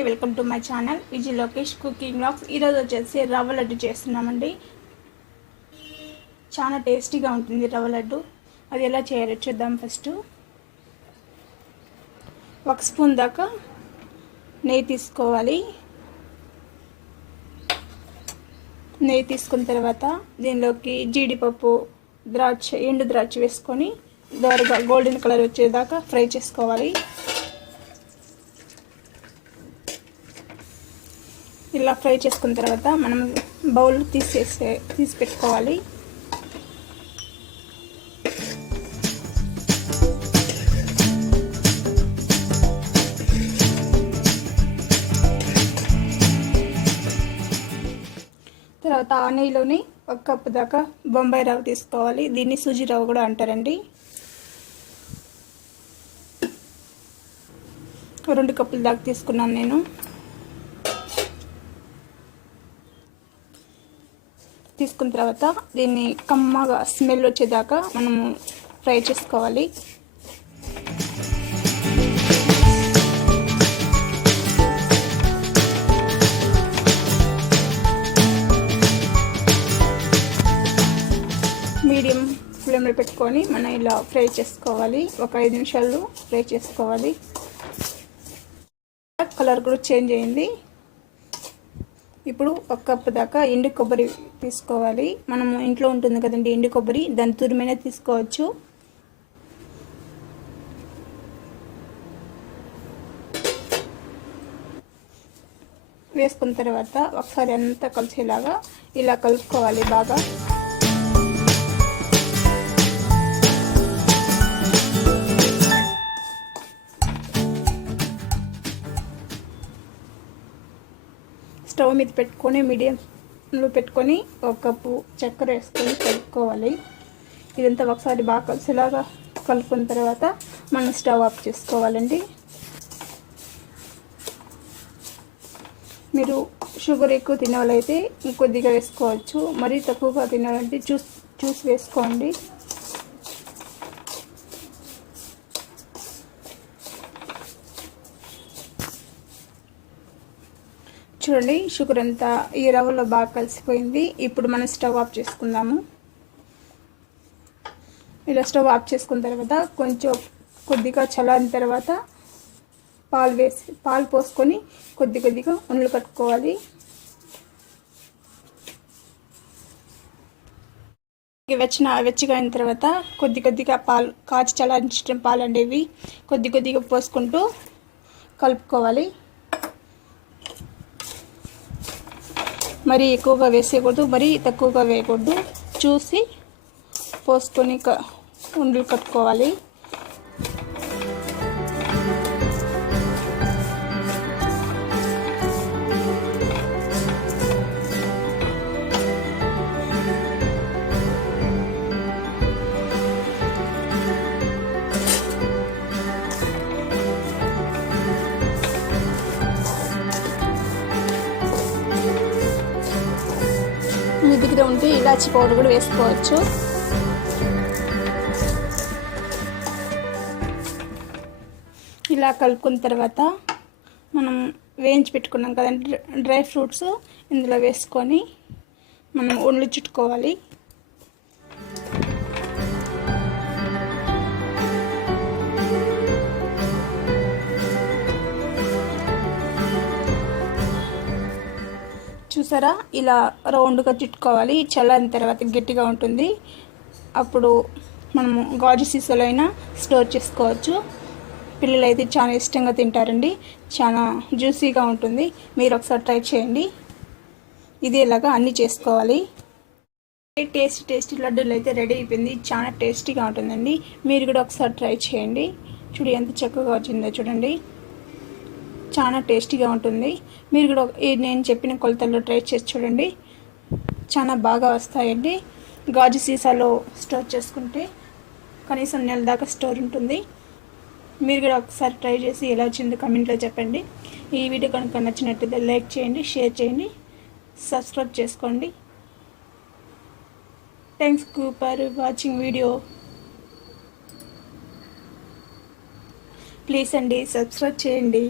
అందరికీ welcome to my channel Vijay Lokesh cooking blogs ఈరోజు వచ్చేసి రవ్వ లడ్డు చేస్తున్నామండి. చాలా టేస్టీగా ఉంటుంది రవ్వ లడ్డు. అది ఎలా చేయాలో చూద్దాం ఫస్ట్ ఒక స్పూన్ దాకా నెయ్యి తీసుకోవాలి. నెయ్యి తీసుకున్న తర్వాత దీనిలోకి జీడిపప్పు ద్రాక్ష ఎండు ద్రాక్ష వేసుకొని దోరగా గోల్డెన్ కలర్ వచ్చేదాకా ఫ్రై చేసుకోవాలి. ఇలా ఫ్రై చేసుకున్న తర్వాత మనం బౌల్ తీసేసే తీసి పెట్టుకోవాలి. తర్వాత ఆ నెయ్యిలోని ఒక కప్పు దాకా బొంబాయి రవ్వ తీసుకోవాలి. దీన్ని సూజీ రవ్వ కూడా అంటారండి. రెండు కప్పుల దాకా తీసుకున్నాను నేను. తీసుకున్న తర్వాత దీన్ని కమ్మగా స్మెల్ వచ్చేదాకా మనము ఫ్రై చేసుకోవాలి. మీడియం ఫ్లేమ్లో పెట్టుకొని మనం ఇలా ఫ్రై చేసుకోవాలి. ఒక ఐదు నిమిషాలు ఫ్రై చేసుకోవాలి. కలర్ కూడా చేంజ్ అయింది. ఇప్పుడు ఒక కప్పు దాకా ఎండు కొబ్బరి తీసుకోవాలి. మనము ఇంట్లో ఉంటుంది కదండి ఎండు కొబ్బరి దాని తురిమైన తీసుకోవచ్చు. వేసుకున్న తర్వాత ఒకసారి అంతా కలిసేలాగా ఇలా కలుపుకోవాలి బాగా. స్టవ్ మీద పెట్టుకొని మీడియంలో పెట్టుకొని ఒక కప్పు చక్కెర వేసుకొని కలుపుకోవాలి ఇదంతా ఒకసారి బాగా కలిసేలాగా కలుపుకున్న తర్వాత మనం స్టవ్ ఆఫ్ చేసుకోవాలండి. మీరు షుగర్ ఎక్కువ తినాలైతే ఇంకొద్దిగా వేసుకోవచ్చు. మరీ తక్కువగా తినాలంటే జ్యూస్ జ్యూస్ వేసుకోండి. చూడండి షుగర్ అంతా ఈ రవ్వలో బాగా కలిసిపోయింది. ఇప్పుడు మనం స్టవ్ ఆఫ్ చేసుకుందాము. ఇలా స్టవ్ ఆఫ్ చేసుకున్న తర్వాత కొంచెం కొద్దిగా చల్లారిన తర్వాత పాలు వేసి పాలు పోసుకొని కొద్ది కొద్దిగా ఉండలు కట్టుకోవాలి వెచ్చిన వెచ్చగా అయిన తర్వాత కొద్ది కొద్దిగా పాలు కాచి చల్లారించడం పాలు అనేవి కొద్ది కొద్దిగా పోసుకుంటూ కలుపుకోవాలి. మరీ ఎక్కువగా వేసేయకూడదు మరీ తక్కువగా వేయకూడదు. చూసి పోసుకొని ఉండలు కట్టుకోవాలి. మీ దగ్గర ఉంటే ఇలాచి పౌడర్ కూడా వేసుకోవచ్చు. ఇలా కలుపుకున్న తర్వాత మనం వేయించి పెట్టుకున్నాం కదండి డ్రై ఫ్రూట్స్ ఇందులో వేసుకొని మనం ఒళ్ళు చుట్టుకోవాలి. చూసారా? ఇలా రౌండ్గా చుట్టుకోవాలి చల్లారిన తర్వాత గట్టిగా ఉంటుంది. అప్పుడు మనము గాజు సీసాలో అయినా స్టోర్ చేసుకోవచ్చు. పిల్లలు అయితే చాలా ఇష్టంగా తింటారండి. చాలా జ్యూసీగా ఉంటుంది. మీరు ఒకసారి ట్రై చేయండి. ఇదేలాగా అన్నీ చేసుకోవాలి. టేస్టీ టేస్టీ లడ్డూలు అయితే రెడీ అయిపోయింది. చాలా టేస్టీగా ఉంటుందండి. మీరు కూడా ఒకసారి ట్రై చేయండి. చూడు ఎంత చక్కగా వచ్చిందో చూడండి. చాలా టేస్టీగా ఉంటుంది. మీరు కూడా నేను చెప్పిన కొలతల్లో ట్రై చేసి చూడండి. చాలా బాగా వస్తాయండి. గాజు సీసాలో స్టోర్ చేసుకుంటే కనీసం నెల దాకా స్టోర్ ఉంటుంది. మీరు కూడా ఒకసారి ట్రై చేసి ఎలా వచ్చింది కమెంట్లో చెప్పండి. ఈ వీడియో కనుక నచ్చినట్టయితే లైక్ చేయండి షేర్ చేయండి సబ్స్క్రైబ్ చేసుకోండి. Thanks for watching video please అండి సబ్స్క్రైబ్ చేయండి.